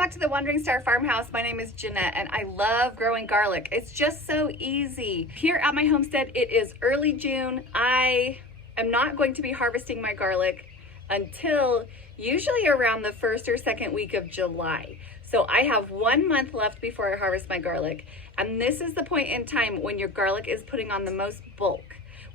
back to the Wandering Star Farmhouse. My name is Jeanette and I love growing garlic. It's just so easy. Here at my homestead, it is early June. I am not going to be harvesting my garlic until usually around the first or second week of July. So I have 1 month left before I harvest my garlic. And this is the point in time when your garlic is putting on the most bulk,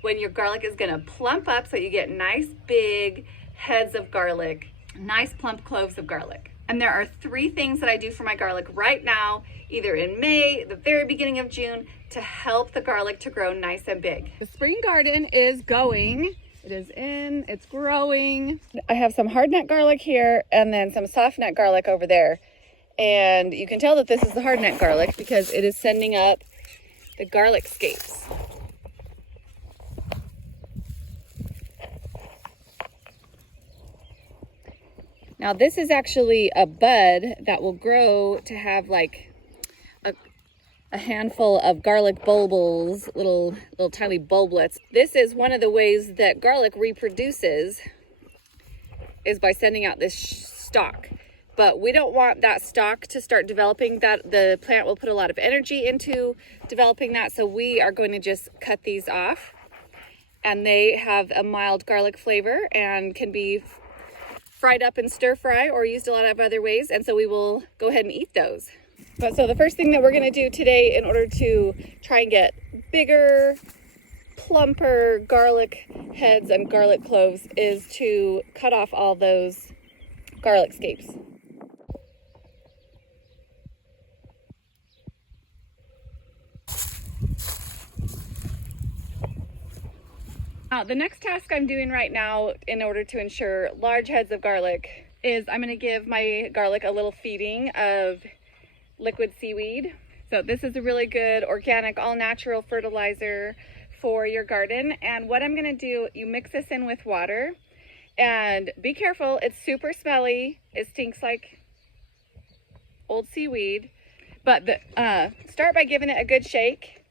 when your garlic is gonna plump up so you get nice big heads of garlic, nice plump cloves of garlic. And there are 3 things that I do for my garlic right now, either in May, the very beginning of June, to help the garlic to grow nice and big. The spring garden is going. It is in, it's growing. I have some hard nut garlic here and then some soft nut garlic over there. And you can tell that this is the hard nut garlic because it is sending up the garlic scapes. Now this is actually a bud that will grow to have like a handful of garlic bulbils, little tiny bulblets. This is one of the ways that garlic reproduces, is by sending out this stalk. But we don't want that stalk to start developing. That the plant will put a lot of energy into developing that, so we are going to just cut these off. And they have a mild garlic flavor and can be fried up in stir fry or used a lot of other ways, and so we will go ahead and eat those. But so the first thing that we're going to do today in order to try and get bigger, plumper garlic heads and garlic cloves is to cut off all those garlic scapes. Now, the next task I'm doing right now in order to ensure large heads of garlic is I'm going to give my garlic a little feeding of liquid seaweed. So this is a really good organic, all-natural fertilizer for your garden. And what I'm going to do, you mix this in with water and be careful. It's super smelly. It stinks like old seaweed. But start by giving it a good shake.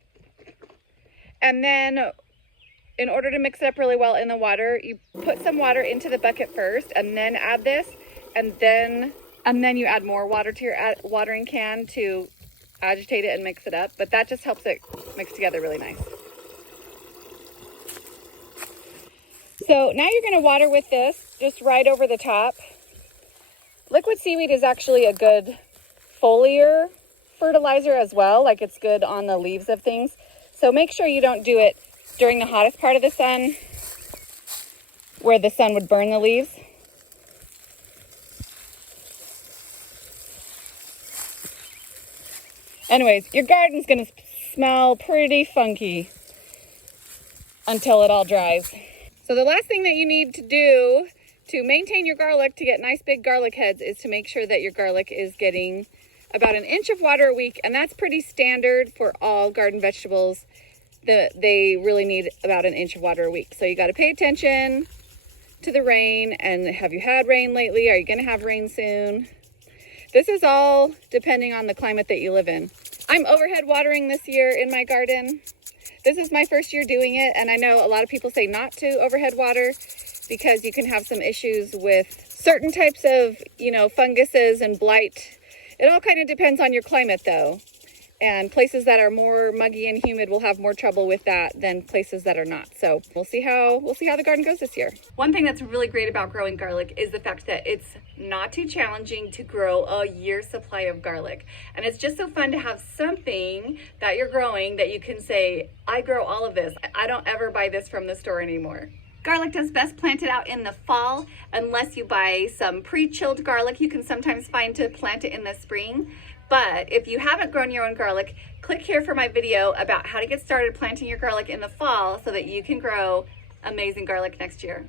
And then in order to mix it up really well in the water, you put some water into the bucket first and then add this, and then you add more water to your watering can to agitate it and mix it up. But that just helps it mix together really nice. So now you're going to water with this just right over the top. Liquid seaweed is actually a good foliar fertilizer as well, like it's good on the leaves of things. So make sure you don't do it during the hottest part of the sun, where the sun would burn the leaves. Anyways, your garden's gonna smell pretty funky until it all dries. So the last thing that you need to do to maintain your garlic, to get nice big garlic heads, is to make sure that your garlic is getting about 1 inch of water a week, and that's pretty standard for all garden vegetables. They really need about 1 inch of water a week. So you got to pay attention to the rain. And have you had rain lately? Are you going to have rain soon? This is all depending on the climate that you live in. I'm overhead watering this year in my garden. This is my first year doing it, and I know a lot of people say not to overhead water because you can have some issues with certain types of, funguses and blight. It all kind of depends on your climate though. And places that are more muggy and humid will have more trouble with that than places that are not. So we'll see how the garden goes this year. One thing that's really great about growing garlic is the fact that it's not too challenging to grow a year's supply of garlic. And it's just so fun to have something that you're growing that you can say, I grow all of this. I don't ever buy this from the store anymore. Garlic does best planted out in the fall, unless you buy some pre-chilled garlic. You can sometimes find to plant it in the spring. But if you haven't grown your own garlic, click here for my video about how to get started planting your garlic in the fall so that you can grow amazing garlic next year.